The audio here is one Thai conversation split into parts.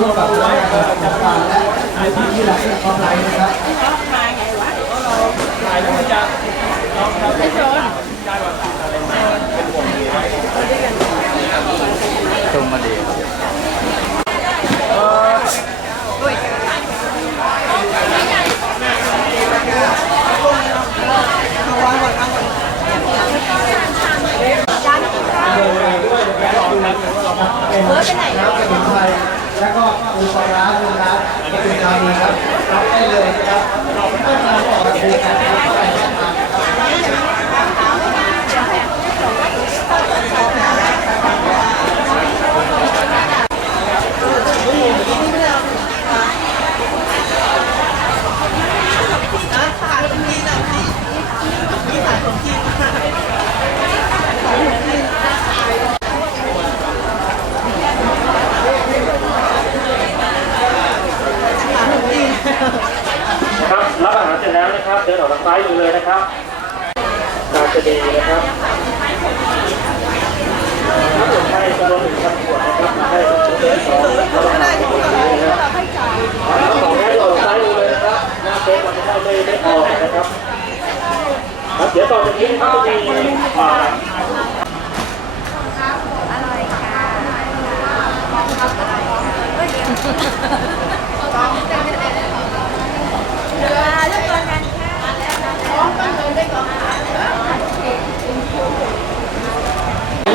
ร่วมกับคณะกรรมการและในที่ที่หลักออนไลน์นะครับตรงมาดี เป็นน้ำสมุนไพรแล้วก็ปูปลาร้าเนื้อร้านปทุมธานีครับรับได้เลยนะครับไม่มาออกดูกันนะครับ ครับรับอาหารเสร็จแล้วนะครับ เดินออกทางซ้ายมือเลยนะครับ ตามจะดีนะครับให้จำนวนหนึ่งพันขวดนะครับมาให้เดินสองและรับอาหารที่ตรงนี้นะครับสองแม่ออกซ้ายมือเลยนะครับหน้าเฟซเราจะได้ไม่ได้ออกนะครับครับเดี๋ยวต่อจากนี้นะครับจะมีอ่า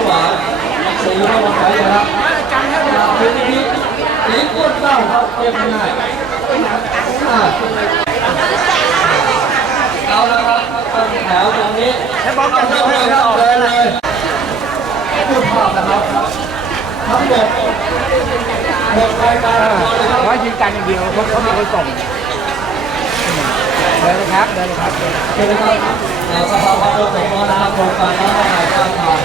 หวานสีเข้ามาใช้นะครับ เป็นที่สีก้นเต้าครับเรียบง่ายอ่าเอาละครับตั้งแถวตรงนี้ให้บอลกันเลยครับเลยเลยพูดภาพนะครับทั้งหมดหมดรายการทั้งหมดนะครับว่ายืนกันอย่างเดียวเพราะเขามีคนส่งเดินเลยครับเดินเลยครับเชิญนะครับเอ่อสภาความรู้สึกว่านะครับโครงการน้ำหายข้ามทาง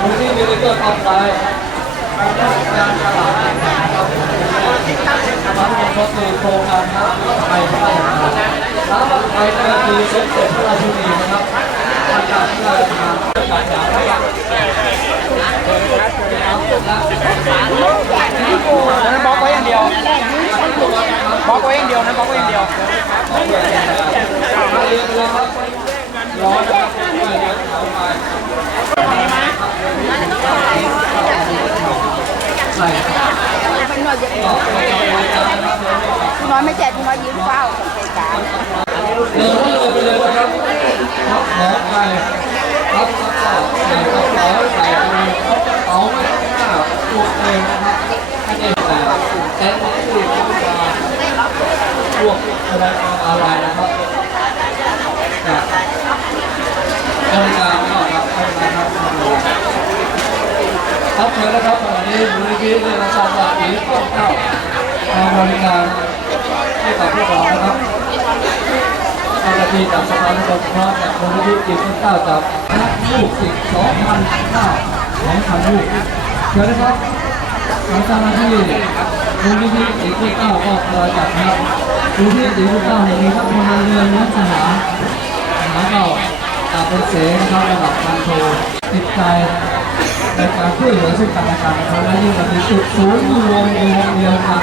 มูลที่มีเรื่องความตายการตลาด นะครับทั้งหมดก็คือโครงการน้ำไทยพระราชทานน้ำไทยในปีสมเด็จพระราชินีนะครับอาจารย์พระราชทานการยาวนะครับนั้นบล็อกไว้อย่างเดียวบล็อกไว้อย่างเดียวนะบล็อกไว้อย่างเดียวมาเรียนเลยครับร้อนนะครับไม่เรียนเอาไปใส่ พี่น้อยไม่แจกพี่น้อยยืนเฝ้าสังเกตการณ์ เดินให้เลยไปเลยนะครับรับของไปรับกระเป๋าใส่กระเป๋าใส่อะไรกระเป๋าไม่ต้องหน้าตัวเองนะครับไม่ได้ แต่แต่ที่เข้ามาพวกแสดงคามอาลัยนะครับจากบริการก็ครับบริการครับครับเชิญนะครับวันนี้มูลนิธิเรือชาติอีกต้องเข้ามาบริการให้กับพวกเรานะครับเจ้าหน้าที่จากสภาผู้ปกครองจากมูลนิธิจิตเก้าจากนักลูกศิษย์สองพันเก้าสองพันลูกเชิญนะครับ ทางเจ้าหน้าที่มูลนิธิจิตเก้าก็คอยจัดนะครับมูลนิธิจิตเก้าเนี่ยมีทั้งพลเรือนและทหารทหารก็ตาเป็นเสนะครับระดับพันโทติดใจในการช่วยเหลือซึ่งกันและกันนะครับและยิ่งเรามีจุดศูนย์รวมรวมเดียวกัน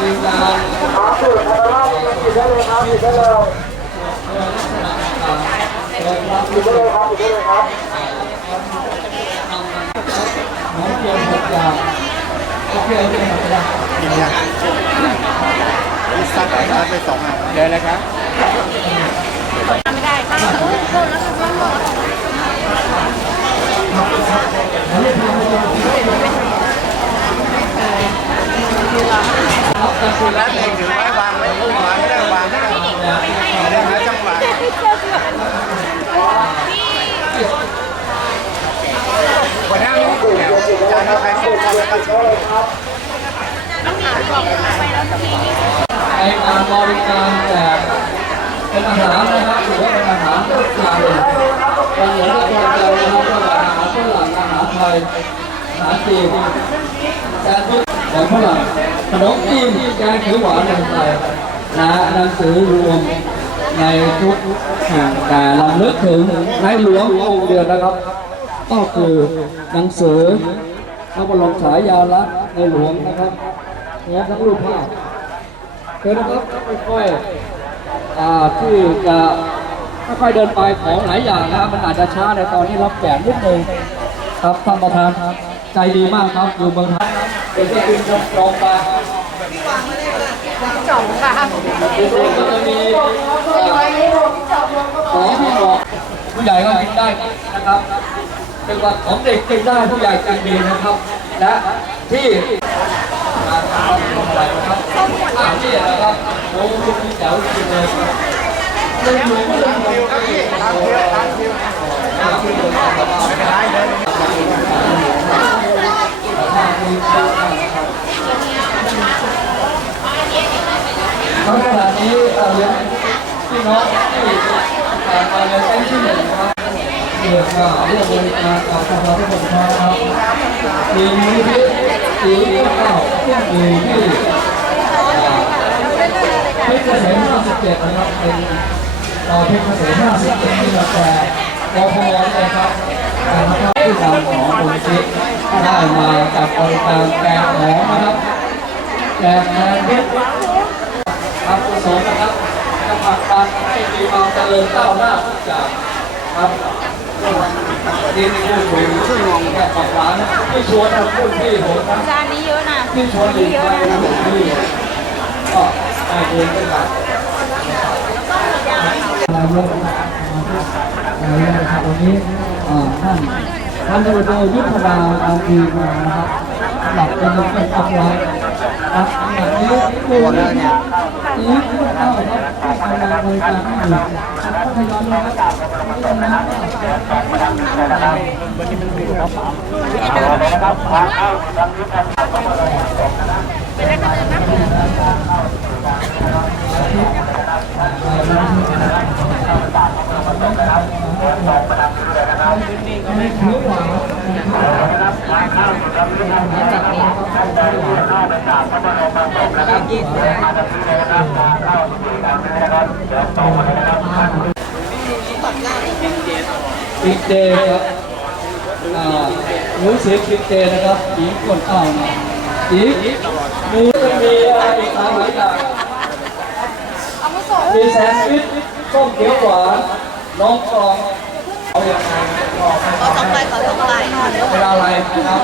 มีการครับสื่อธารราชหยุดได้เลยครับหยุดได้เลยหยุดได้เลยครับหยุดได้เลยครับ น้อเพียงหกอย่างโอเคโอเคหมดแล้วสักไปสองอะเดินเลยครับไม่ได้ค่ะครับการคุยแล้วเองถึงไม้วางไว้วางไม่ได้วางไม่ได้ไม่ได้หาจังหวะหัวหน้าลูกแถวจานใครส่งมาแล้วก็ช่วย ไอการบริการแจกเป็นอาหารนะครับหรือว่าเป็นอาหารทุกอย่างเลยเป็นเหมือนกับคนเดียวนะครับระหว่างอาหารฝรั่งอาหารไทยอาหารจีนแกงทุกของฝรั่งขนมจีนแกงเขียวหวานของไทยนะหนังสือรวมในทุกแห่งแต่ลำลึกถึงในหลวงองค์เดียวนะครับ ก็คือหนังสือ ระบรมฉายาลักษณ์ในหลวงนะครับพร้อมทั้งรูปภาพเชิญนะครับค่อยๆอ่าที่จะค่อยๆเดินไปของหลายอย่างนะครับมันอาจจะช้าในตอนนี้รับแจกนิดนึงครับท่านประธานครับใจดีมากครับอยู่เมืองไทยเป็นที่ดินจองมาสองค่ะก็จะมีของที่บอกผู้ใหญ่ก็กินได้นะครับ เป็นว่าของเด็กกินได้ผู้ใหญ่กินดีนะครับ และที่นะครับอ่าที่นะครับโอ้ลูกที่แจ๋วจริงเลยครับเรื่องหลวงเรื่องหลวงที่ขณะนี้เราเลี้ยงพี่น้องที่มาเรียนเต้นที่หนึ่งนะครับ เรียกว่าเรื่องบริการกับสภาผู้ปกครครับมีมูลนิธิสีเก้าที่มีที่เพชรเกษม57นะครับเป็นต่อเพชรเกษม57ที่เราแจกกพมเลยครับการพัฒนาผู้นำของมูลนิธิได้มาจับบริการแจกของนะครับแจกแทนเพชรครับกุศลนะครับจะผลักดันให้มีความเจริญก้าวหน้าทุกอย่างครับ ที่นี่พูดถึงชื่องงแค่ปากหวานที่ชวนพูดที่ผมนะจานนี้เยอะนะที่ชวนหลีกไปนะผมที่ก็ได้เดินไปกับนายกนายกนะครับวันนี้ท่านท่านตำรวจยุทธนาเอาวีมานะครับหรับเป็นเป็นอัพไลน์นะครับแบบนี้คือเนี่ยนี้ผู้เข้าครับผู้กำลังบริการที่อยู่พัทยาเลยครับ ไม่ถือห วานบิ๊กเดย์ครับอ่าหนูเสียบิ๊กเดย์นะครับหญิงคนเอ้านะหญิงมีจะมีอะไรอีกหลายอย่างมีแซนด์วิชส้มเขียวหวานน้องกรองเอาอย่างไรบอกให้ขอสองใบขอสองใบเวลาอะไรนะครับ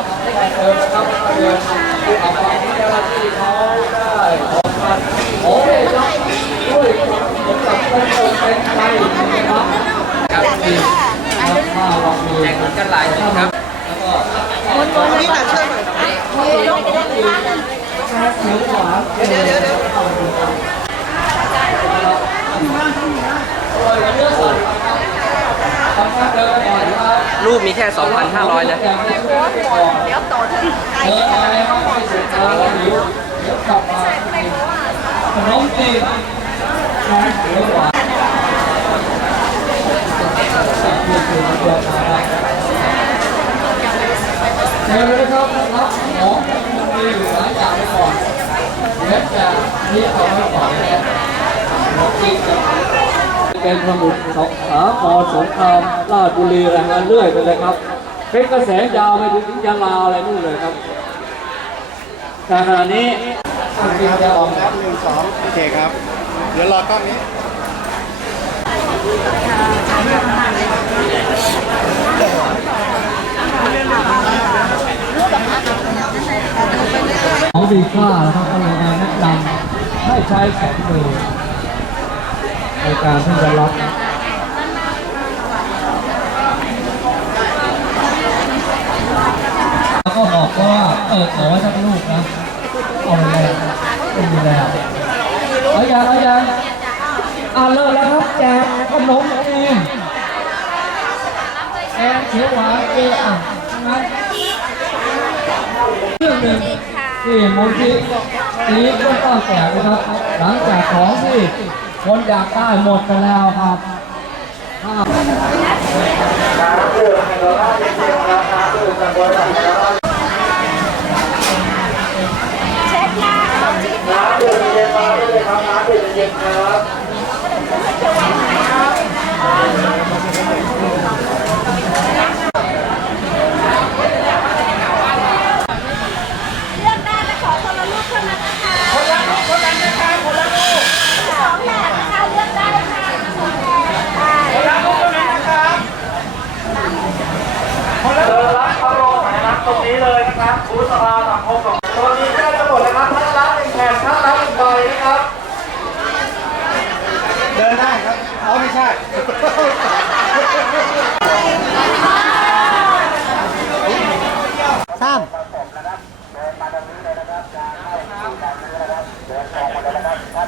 เดินนะครับเดินผู้อาภัยที่เจ้าหน้าที่เขาได้ขอการขอให้รับด้วยสำหรับคนเป็นใจนะครับ ครับที่ครับถ้าเรามีกันหลายครับ แล้วก็นี่ค่ะช่วยหน่อยยกจะได้ไม่พลาดเขียวหวานเดี๋ยวเดี๋ยวเดี๋ยวอร่อยกว่าเนื้อสดนะครับทำการเดินก่อนนะครับรูปมีแค่ 2,500นะเดี๋ยวต่อที่เอออะไร เดี๋ยวหวานเดี๋ยวเลยนะครับรับของมีอยู่หลายอย่างไปก่อนเดี๋ยวจะนี่เอาไว้ก่อนนะขนมจีนกับเป็นสมุทรสาครสงครามราชบุรีอะไรมาเรื่อยไปเลยครับ เป็นกระแสยาวไปถึงยะลาอะไรนู่นเลยครับแต่ขณะนี้ที่จะออกครับหนึ่งสองโอเคครับ เดี๋ยวรอกล้องนี้ ของดีค่านะครับก็เลยมาแนะนำให้ใช้สองมือในการที่จะรับแล้วก็บอกว่าเออขอไว้สักลูกนะเอาไปเลยไม่มีแล้วเอาอย่างเอาอย่าง อ่าเริ่มแล้วครับแจกขนมเองแกเขียวหวานเอออะนะเรื่องหนึ่งที่มูลที่สีก็ต้องแจกนะครับ หลังจากของที่คนอยากได้หมดไปแล้วครับอ่าน้ำดื่มเย็นมาด้เลยครับน้ำดื่มเย็นครับ เลือกได้และขอคนละลูกเท่านนะคะคนละลูกคนละนะคะคนละลูกสองแหลนะคะเลือกได้ค่ะคนละลูกเท่นั้นะครับคนละลูกเคักรมณ์นะคตรงนี้เลยนะครับคุณสภาสังคมสง